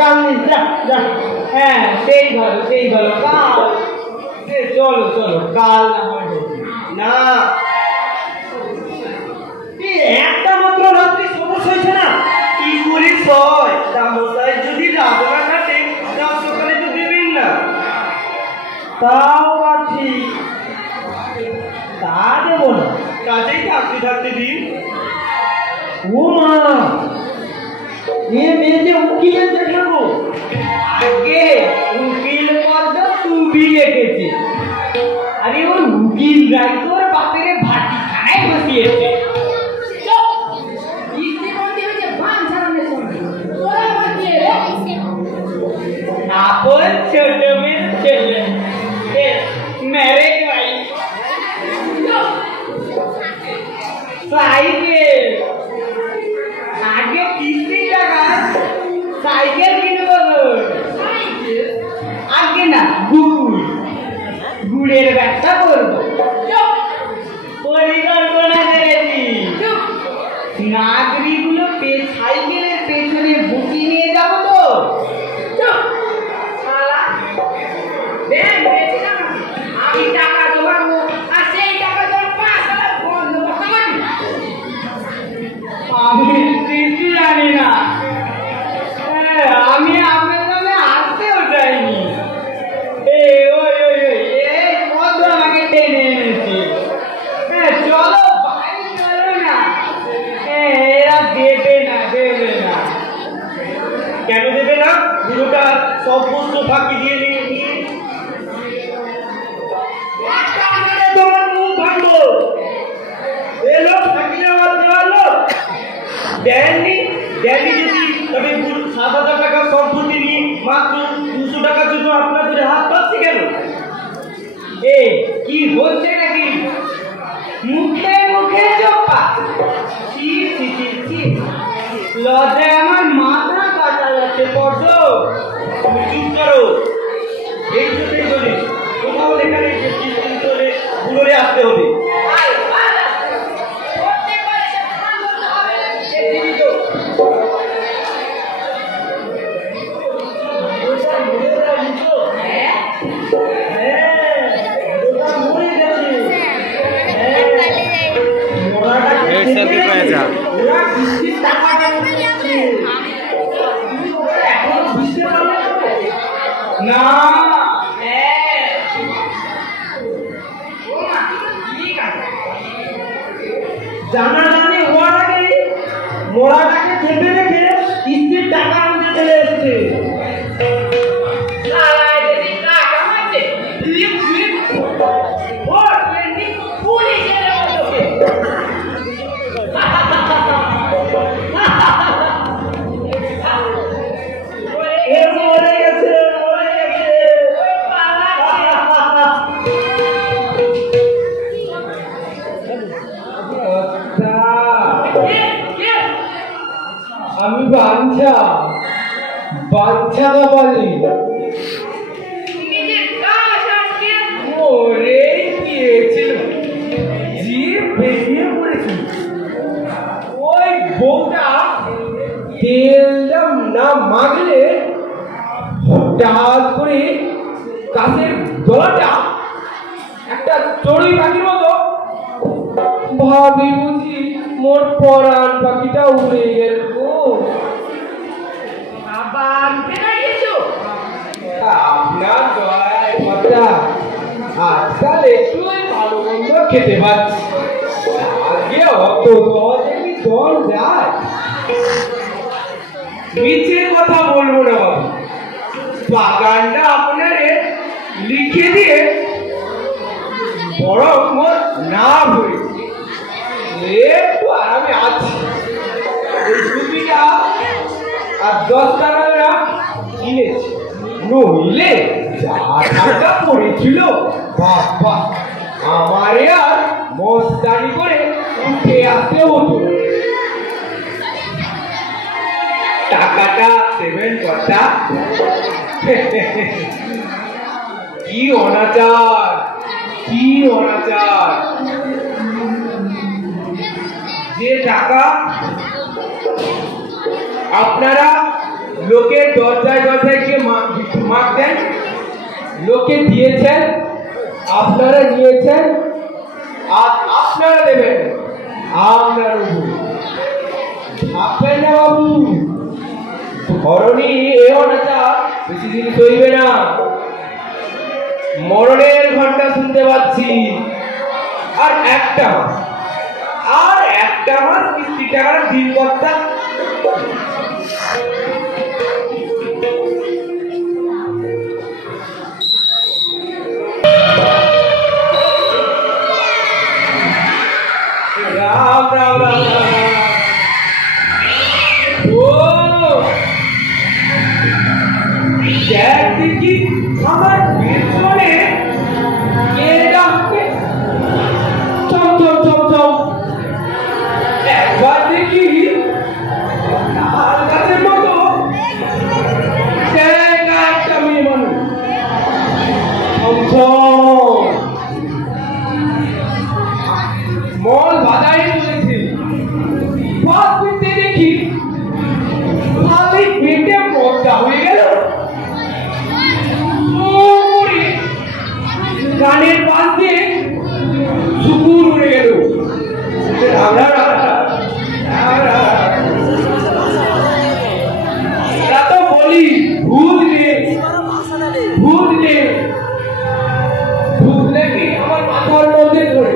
কাল নেই, যা। হ্যাঁ সেই ভালো কাল। চলো কাল না হয় হোক। না, একটা মাত্র রাত্রি সমস্যা হয়েছে না? কি করে সয়? তা মশাই যদি রাত না কাটে তা সকালে তো দেবেন না। তাও আছি, তা দেবো না। কাজেই থাকতে দিন। ও মা, এ মেয়ে যে উকিলের দেখাবো। আগে উকিল পদ তুমি রেখেছে। আরে ওর উকিল রাই তোর বাপের ভাটি খানায় বসিয়েছে। ইতিমধ্যে হচ্ছে বান ছাড়ানোর সময় তোরা আবার কি রে? আপন ছোট মেয়ের ছেলে ম্যারেজ হয় সাইকেল। আগে কিস্তি টাকা সাইকেল কিনবো। আগে না গুড়ের ব্যবসা করবো। পরিকল্পনা করেছি নাগরিকগুলো সাইকেলের পেছনে বুকি নিয়ে যাবো তো। শালা ব্যাংক বেচলাম আমি টাকা জমাবো আর সেই টাকা তোর 5 টাকা বন্ধ করতে পারবি। আমি কিছু জানি না। আমি আপনার নামে আসতেও চাইনি। এই পদ্ম আমাকে টেনে এনেছে। চলো বাড়ি চলো না। এরা দেবে না। কেন দেবে না? পুরোটা সব বস্তু ফাঁকি দিয়ে নিয়ে তোমার মুখ ভাঙবো। এ লোক থাকি না আমার দেওয়ার লোক। দেননি যদি তবে 7,000 টাকা সম্পত্তি নিয়ে মাত্র 200 টাকার জন্য আপনাদের হাত পাচ্ছি কেন? কি হচ্ছে নাকি? মুখে চোপা। ছি লজ্জায় আমার মাথা কাটা যাচ্ছে পদ্ম। তুমি চুপ করো। এই জন্যই বলি কোথাও লেখা নেই যে কিস্তি চলে পুনরে আসতে হবে। না জানা জানি হওয়ার আগে মোড়াটাকে চেপে রেখে কিস্তির টাকা আনতে চলে এসছে। আমি বাঞ্ছা বলি। ওরে গিয়েছিল যে বেরিয়ে পড়েছি। ওই বউটা তেল না মাগলে হঠাৎ করে গাছের গলাটা একটা চড়ুই পাখির মতো। ভাবি বুঝি মোর পরাণ পাখিটা উড়ে গেল গো। আবার ফেরা গেছো? আপনার দয়ায় কথা আজকাল একটু ভালো মন্দ খেতে পাচ্ছি, আগে অত সহজে কি জল যায়? নিচের কথা বলবো না বাবু, বাগানটা আপনারে লিখে দিয়ে বড় মোর না হয়েছে, একটু আরামে আছি। এই ছুটিটা আর 10 টাকা কিনেছি, নইলে যা টাকা পড়েছিল বাবা আমারে আর মস্তানি করে উঠে আসতে হতো। টাকাটা দেবেন কথা। কি অনাচার, কি অনাচার! যে টাকা আপনারা লোকের দরজায় দরজায় গিয়ে মাগতেন, লোকে দিয়েছেন, আপনারা নিয়েছেন, আর আপনারা দেবেন। আপনার ভাববেন না বাবু, ধরণী এ অনাচার বেশি দিন চলবে না। মরণের ঘন্টা শুনতে পাচ্ছি। আর একটা মাস কিস্তি টাকার দিন কর্তা। রাম রাম রাম রাম। ও দেখি আমার পেছনে কে ডাকছে, চম চম চম চম। একবার দেখি তার কাছে মতো একটা মেয়ে মানুষ মল বাজাই চলেছে। বাস করতে দেখি খালি পেটে মজা হয়ে গেল। গানের পাশ দিয়ে শুকুর উড়ে গেল। এরা তো বলি ভূত নেই, ভূত নেই, ভূত নাকি আমার মাথার মধ্যে ধরে।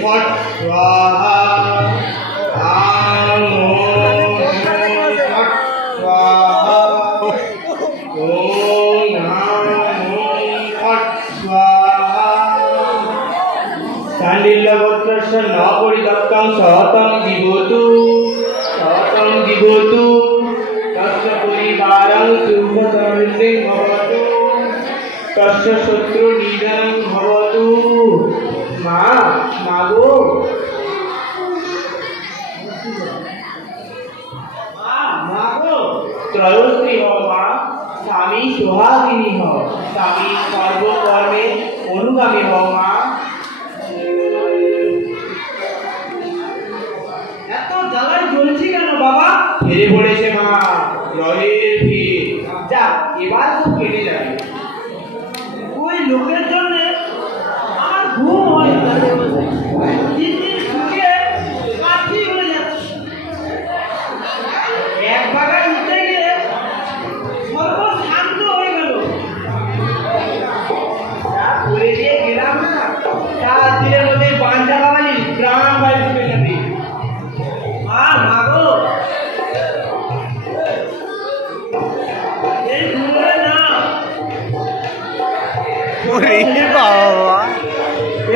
ফট স্বাহা আং ফট স্বাহা ওম নাম ফট স্বাহা শাণ্ডিল্যগোত্রস্য ন পরিত্যক্তং সহতং বিভূতু তস্য পরিবারং সুখসমৃদ্ধিং ভবতু তস্য শত্রু নিধনং ভবতু। মাগো ত্রয়স্ত্রী হও মা, স্বামী সোহাগিনী হও, স্বামী সর্বকর্মে অনুগামী হও মা। এত জ্বালায় জ্বলছি কেন বাবা? ফিরে পড়েছে মা, গ্রহের ভিড়। যা, এবার তো কেটে যাবে। ওই লোকের জন্য আমার ঘুম হয় না। দিন দিন শুকিয়ে কাঠি হয়ে যাচ্ছে। এক বাগান উঠতে গিয়ে সর্বশান্ত হয়ে গেল। যা করে দিয়ে গেলাম না, তার দিনের মধ্যে বাঞ্চা বাঙালি গ্রাম বাড়ি ঢুকে যাবে। মাগো এই ঘুরে না,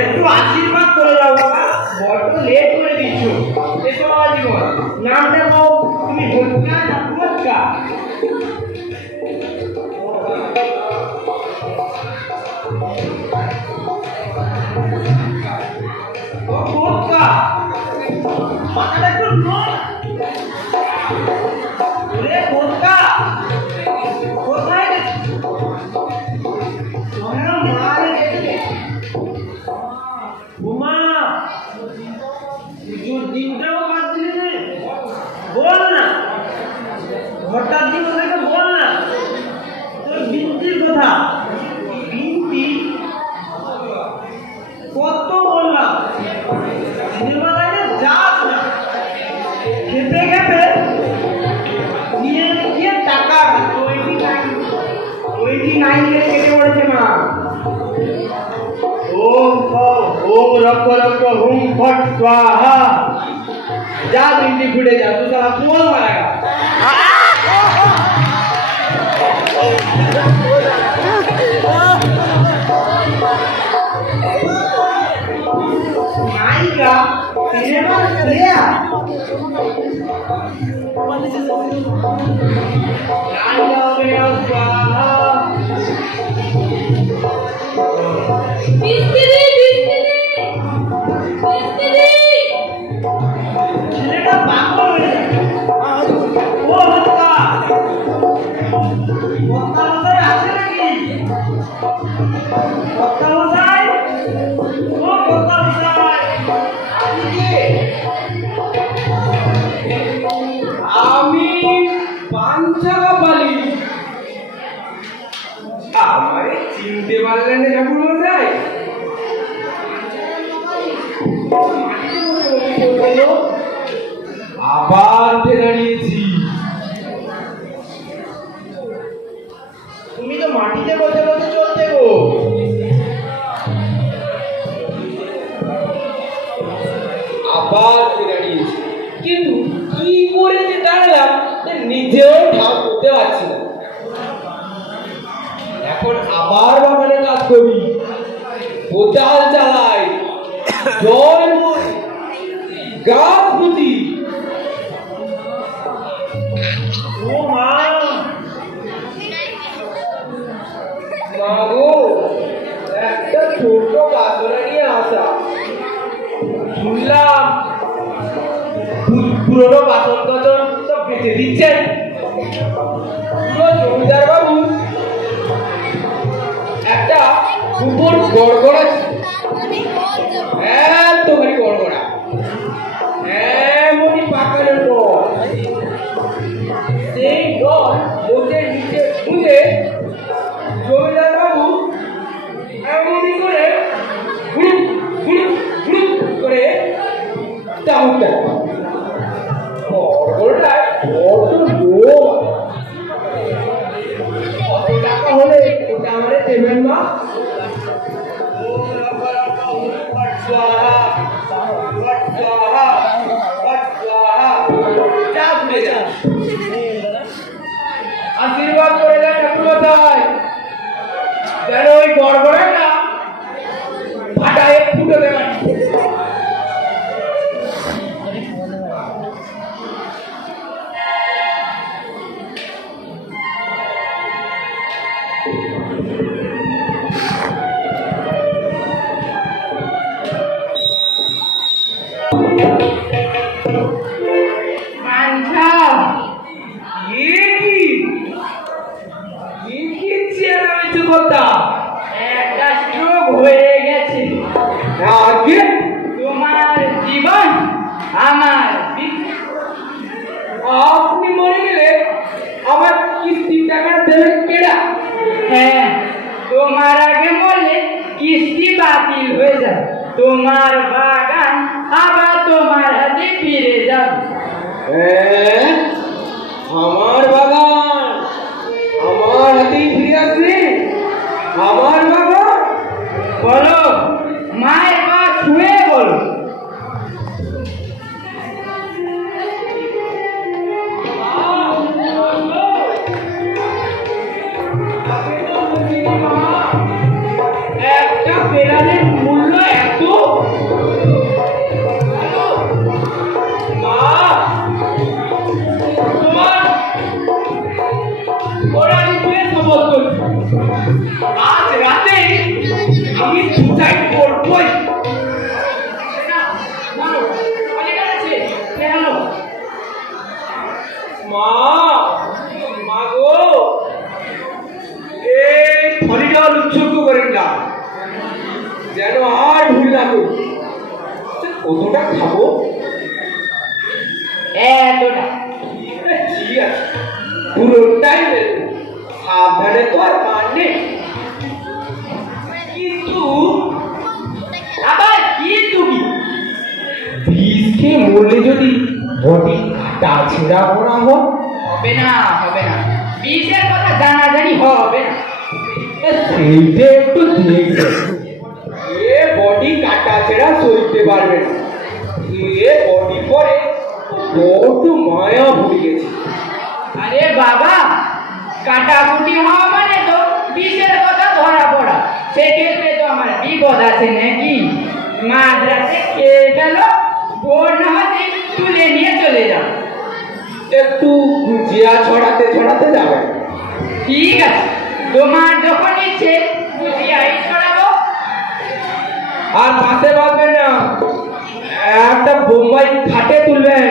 একটু আশীর্বাদ করে যাও বাবা, বড্ড লেট করে দিচ্ছ। এসো বাবা জীবন, নামটা বল, তুমি ভোটকা না ভোটকা? ও ভোটকা, মাথাটা একটু নড়। ওরে ভোটকা, কোথায় গেছিস? মারে দেখলে উমা, পুজোর দিনটাও বাদ দিলি না? বল না, হঠাৎ দিন ওদেরকে বল না তোর বিনতির কথা। বিনতি কত বললাম, সিনেমা দেখে যাস না, খেপে খেপে নিয়ে গিয়ে টাকা 29 কেটে পড়েছে মা। ওম রক্ষ রক্ষ হুম ফট স্বাহা। যা বিন্দি ফুটে যা, তুই সারা কোন মারা গা। নায়িকা সিনেমার প্লেয়ার, নায়িকা স্বাহা। ছেলেটা পাগল হয়ে যাবে। ও হত্যা মশাই আছে নাকি? হত্যা মশাই, ও হত্যা মশাই, আমি পাঞ্চা পালি। আমারে চিনতে পারলেন না ঠাকুর মশাই? আবার দাঁড়িয়েছি। তুমি তো মাটিতে বসে বসে চলতে গো। আবার দাঁড়িয়েছি, কিন্তু কি করে যে দাঁড়ালাম নিজেও ঠাক করতে পারছি না। এখন আবার বাগানে কাজ করি, কোদাল চালাই, জল বই, গাছ পুঁতি। ও মা, মাগো, একটা ছোট গাছরা নিয়ে আসা। শুনলাম পুরোনো বাসন টাসন সব বেঁচে দিচ্ছেন। পুরো জমিদার বাবু একটা কুকুর গড়গড়া ছিল, এতখানি গড়গড়া, এমনই পাকানোর পর সেই দল বসে নিচে খুঁজে জমিদার বাবু এমনই করে হুড়ুক হুড়ুক হুড়ুক করে চামচ দেয়। গড়গড়ায় কত জোর, কত টাকা হলে ওটা আমাদের দেবেন না? ওম রক্ষ রক্ষ হুম ফট স্বাহা। যা ভুলে যা। আশীর্বাদ করে দেয় ঠাকুরমশাই, যেন ওই গড়গড়াটা ফাটায় ফুটে দেবেন। একটা স্ট্রোক হয়ে গেছে। তোমার জীবন আমার আপনি মরে গেলে আমার কিস্তির টাকা দেবেন কেডা? হ্যাঁ, তোমার আগে মরলে কিস্তি বাতিল হয়ে যাবে, তোমার বাগান আবার তোমার হাতে ফিরে যাবে। আমার বাগান আমার হাতেই ফিরে আসবে? আমার বাগান? বলো, মায়ের পা ছুঁয়ে বলো। একটা বেড়ালের মূল্য এত? মা, তোমার ওরালি পেয়ে শপথ করছি, আজ রাতে আমি সুসাইড করবই। মা, মা গো, এই ফলিটা উৎসর্গ করেন না, যেন আর ভুল না করি। কতটা খাবো? এতটা। ঠিক আছে, পুরোটাই দেবো, সাবধানে তো আর মান নেই। কিন্তু আবার কি তুমি? বিষ খেয়ে মরলে যদি বডি কাটা ছেঁড়া করা হয়? হবে না, হবে না, বিষের কথা জানাজানি হবে না। সেইটা একটু দেখবে। এ বডি কাটা ছেঁড়া সইতে পারবে না, এ বডি পরে বড্ড মায়া ভুলে গেছে। আরে বাবা, কাটাকুটি হওয়া মানে তো বিষের কথা ধরা পড়া, সেক্ষেত্রে তো আমার বিপদ আছে নাকি? মাঝরাতে খেয়ে গেল, ভোর না হতে তুলে নিয়ে চলে যাও। একটু গুজিয়া ছড়াতে ছড়াতে যাবে। ঠিক আছে, তোমার যখন ইচ্ছে গুজিয়াই ছড়াবো। আর পাশে বাঁধবেন না, একটা বোম্বাই খাটে তুলবেন।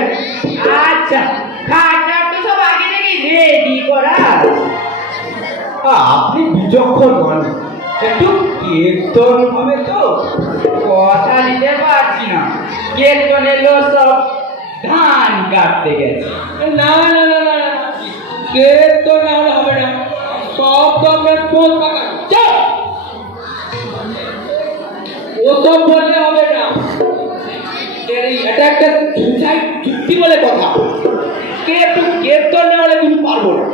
আচ্ছা, খাটটা তো সব আগে থেকে রেডি করা আছে। আপনি বিচক্ষণ মানুষ, একটু কীর্তন হবে তো? কথা দিতে পারছি না, কীর্তনের লোক সব ধান কাটতে গেছে। না না না না, কীর্তন না হলে হবে না, সব তো আপনার পোল পাকা। ওসব বললে হবে না, এটা একটা সুসাইড চুক্তি বলে কথা। কে একটু কীর্তন না হলে কিছু পারবো না,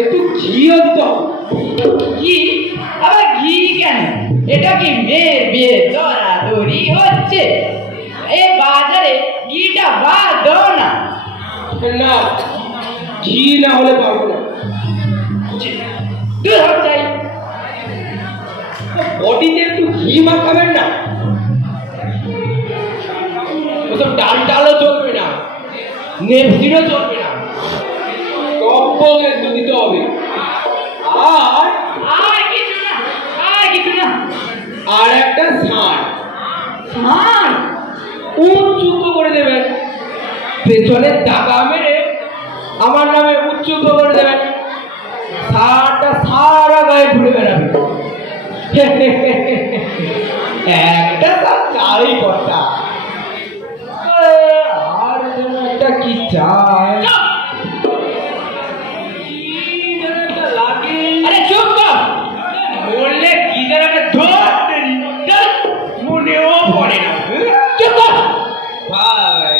একটু ঘিও দিতে হবে। ঘি? আবার ঘি কেন? এটা কি মেয়ের বিয়ে দরাদরি হচ্ছে? এই বাজারে ঘিটা বাদ দাও না। না, ঘি না হলে পারবো না। দূর হট যাই। বডিতে একটু ঘি মাখাবেন না, ওসব ডাল ডালও চলবে না, নেপসিনও চলবে না, টক একটু দিতে হবে। আর আর কিছু না, আর কিছু না। আর একটা ষাঁড় ধান উচ্চুত করে দেবেন, পেছনে টাকা মেরে আমার নামে উচ্চুত করে দেবেন, ষাঁড়টা সারা গায়ে ঘুরে বেড়াবে। একটা তার চালই কথা। আর যেন একটা কি চায়, লাগে। আরে চুপ কর, বললে কি যেন একটা ধরতে মনেও পড়ে না। চুপ কর ভাই।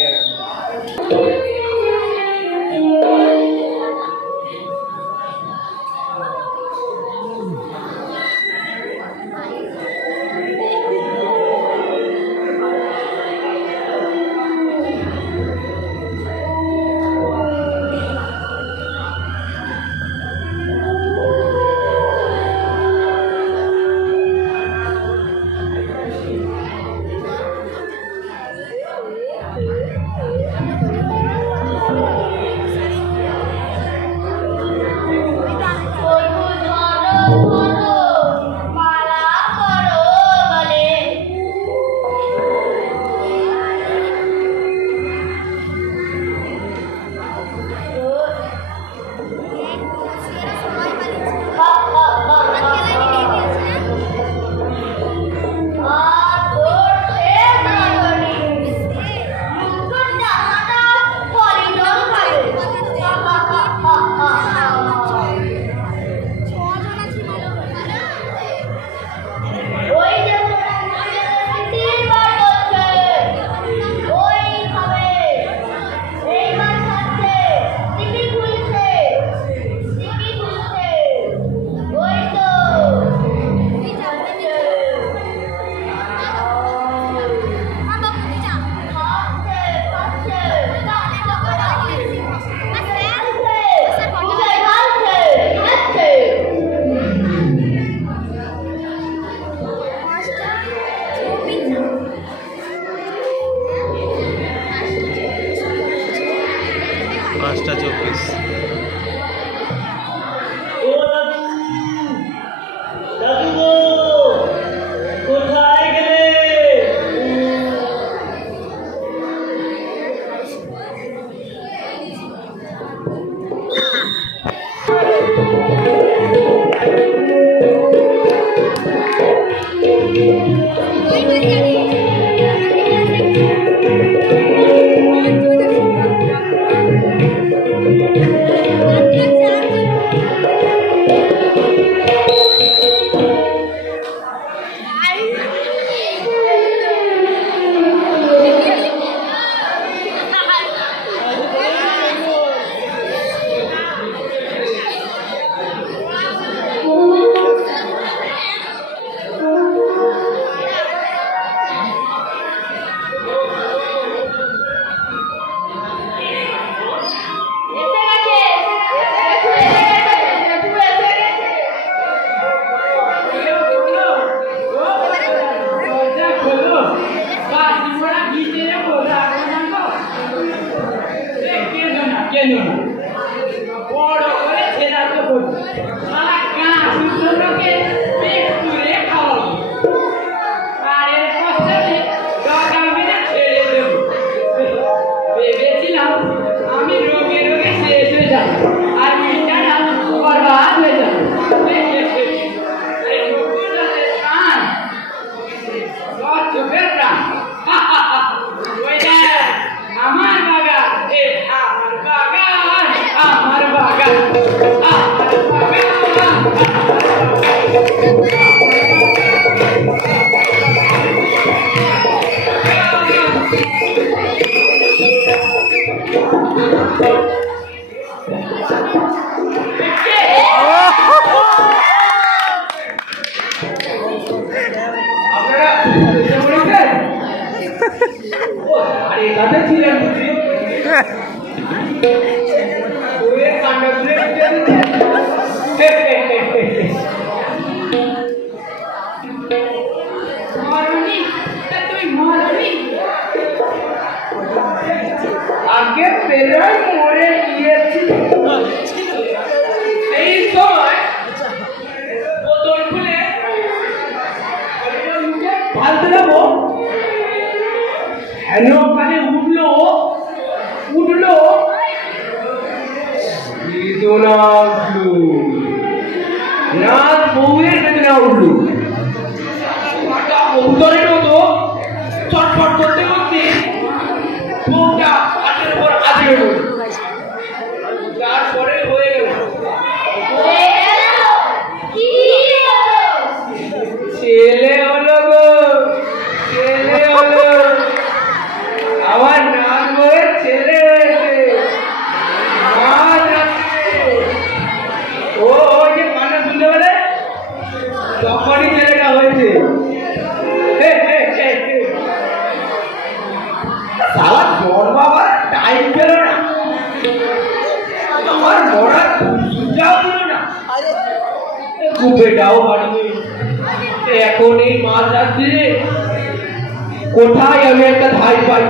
কোথায় আমি একটা ধাই পাই,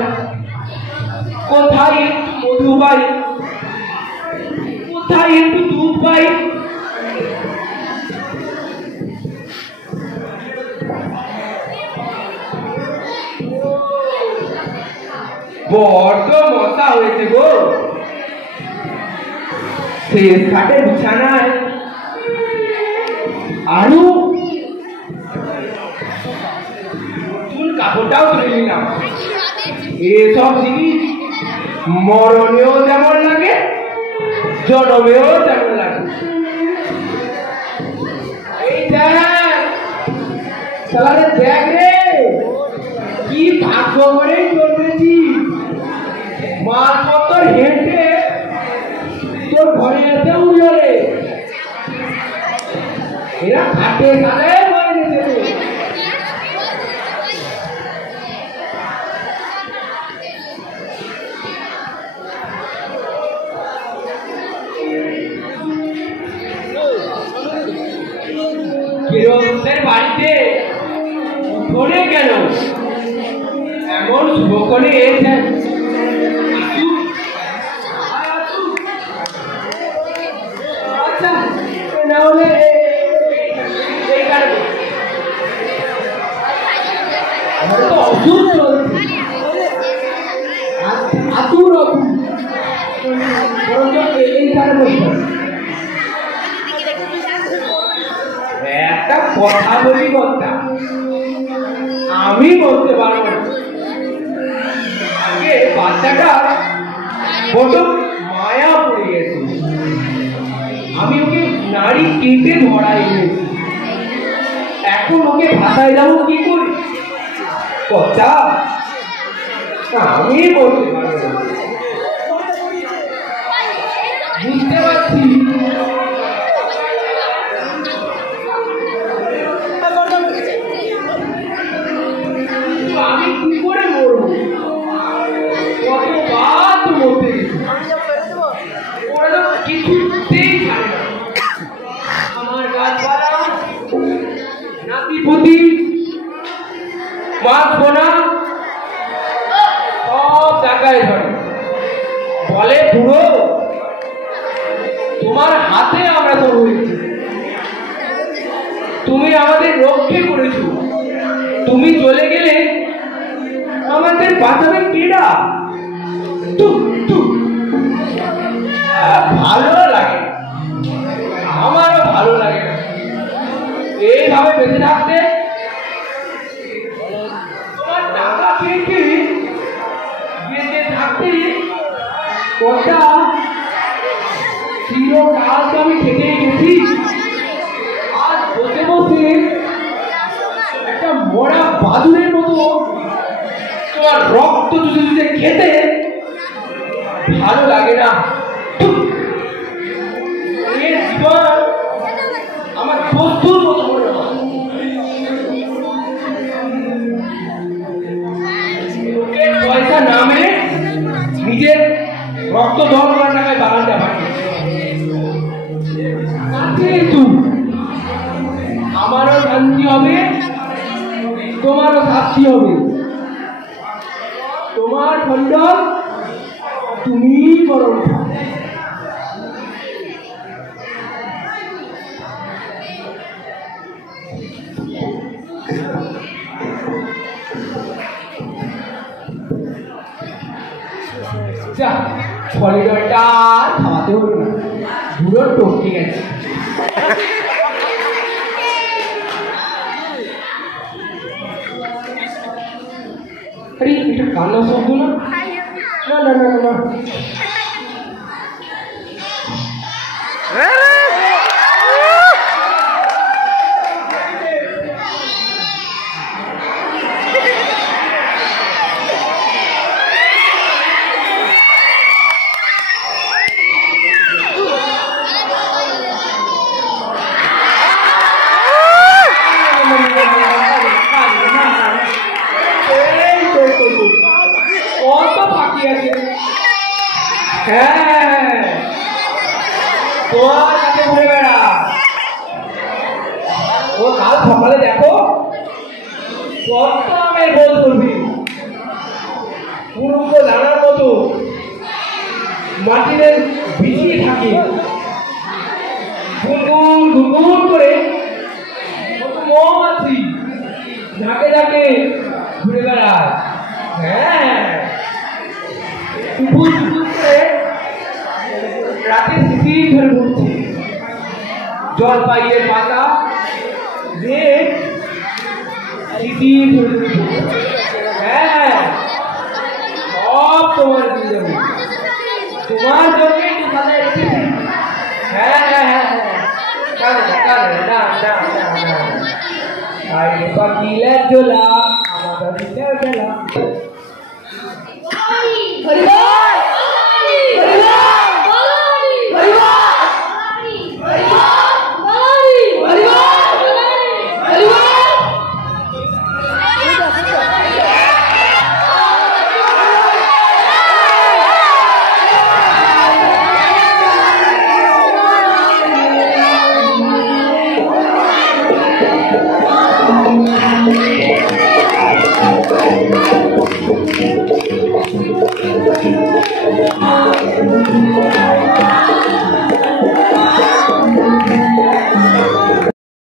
কোথায় একটু মধু পাই, কোথায় একটু দুধ পাই। বড্ড মশা হয়েছে গো, শেষ ঘাটে বিছানায় আরো কাপড়টাও তুলে নিলাম। এসব জিনিস মরণেও যেমন লাগে, জনমেও তেমন লাগে। এই দেখ রে, কি ভাগ্য করে চলতেছি, মালপত্র হেঁটে তোর ঘরে এসে উড়ে এরা ঘাটে সালে হয়ে গেছে। গৃহস্থের বাড়িতে ধরে গেল এমন শুভ করে এসেছেন। আচ্ছা না হলে এই কারণে আমার তো অসুখ চলছে, আতুর এই কারণে একটা কথা বলি কথা, আমি বলতে পারবো না। আগে বাচ্চাটা বড় মায়া পড়ে গেছে, আমি ওকে নাড়ি কেটে ধরা এনেছি। এখন ওকে ভাষায় যাবো কি করি? কথা আমি বলতে পারবো না। বুঝতে পারছি আমি কি করে মরবো? কতবার তো মরতে গেছি, ওরা তো কিছুতেই ছাড়ে না। আমার গাছপালা, নাতিপুতি, মাছ বোনা সব জায়গায় ধরে। বলে পুরো তোমার হাতে আমরা তো হয়েছি, তুমি আমাদের রক্ষে করেছো, তুমি চলে গেলে আমাদের বাঁচাবে কেডা? ভালো লাগে, আমারও ভালো লাগে না এইভাবে বেঁচে থাকতে। তোমার টাকা পেয়েছি বেঁচে থাকতে কথা চিরকাল তো আমি থেকেই গেছি। আজ বসে বসে একটা মরা বাদুরের মতো তোমার রক্ত চুষে চুষে খেতে ভালো লাগে না। এর জীবন আমার বস্তুর মতো মনে হয়। লোকের পয়সা না মেরে নিজের রক্ত দল করার টাকায় বাগানটা বানিয়েছি। আমারও শান্তি হবে, তোমারও শাস্তি হবে। তোমার খণ্ড তুমি করো। করিডোরটা থামাতে হলো না, পুরো টপকে গেছে। আরে এটা কান্না শব্দ না? না না না না কত বাকি আছে? হ্যাঁ তোমার কাছে ঘুরে বেড়া। ও কাল সকালে দেখো কত আমের বোধ করবি, পুরুষ দানার মতো মাটিতে ভিজিয়ে থাকে, গুনগুন গুনগুন করে মৌমাছি ঝাঁকে ঝাঁকে ঘুরে বেড়ায়। হ্যাঁ রাতে শিশির ধরে পড়ছে, জলপাইয়ের পাতা শিশির ধরে পড়ছে। হ্যাঁ সব তোমার জন্য, তোমার জন্যই তো সাথে এসেছি। হ্যাঁ হ্যাঁ হ্যাঁ পাখিলা জোলা আমার বেলা Thank you.